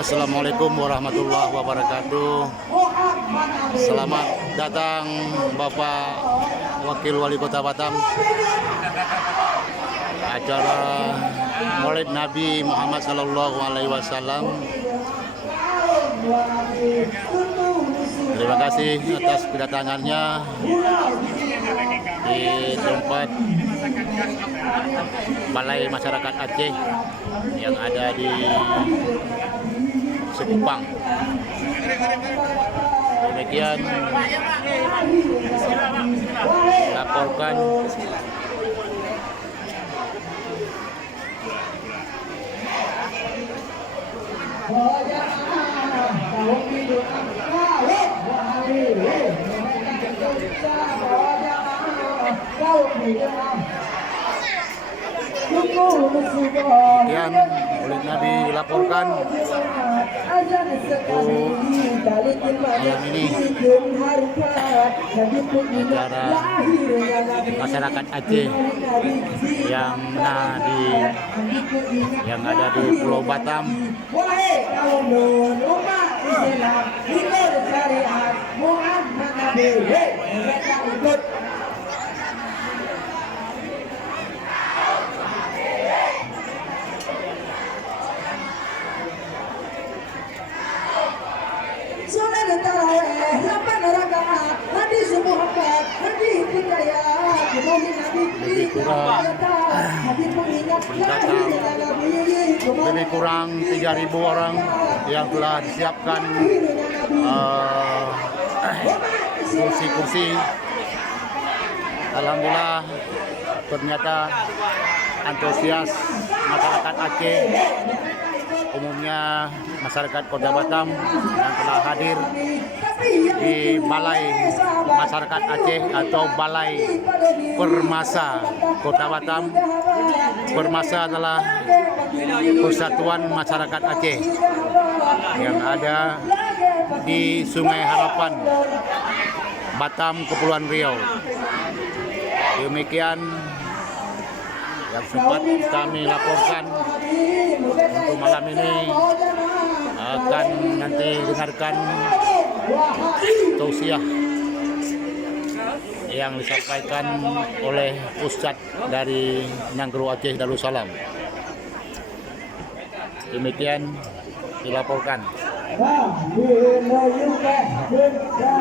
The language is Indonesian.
Assalamualaikum warahmatullahi wabarakatuh. Selamat datang Bapak Wakil Wali Kota Batam. Acara Maulid Nabi Muhammad Sallallahu Alaihi Wasallam. Terima kasih atas kedatangannya di tempat Balai Masyarakat Aceh yang ada di Sekupang. Demikian laporkan kemudian oleh Nabi dilaporkan malam ini acara masyarakat Aceh yang ada di Pulau Batam. Lebih kurang 3.000 orang yang telah disiapkan kursi-kursi. Alhamdulillah ternyata antusias masyarakat Aceh, umumnya masyarakat Kota Batam yang telah hadir di Balai Masyarakat Aceh atau Balai Permasa Kota Batam. Permasa adalah Persatuan Masyarakat Aceh yang ada di Sungai Harapan, Batam, Kepulauan Riau. Demikian yang sempat kami laporkan untuk malam ini. Akan nanti dengarkan tausiah yang disampaikan oleh Ustadz dari Nanggro Aceh Darussalam. Demikian dilaporkan.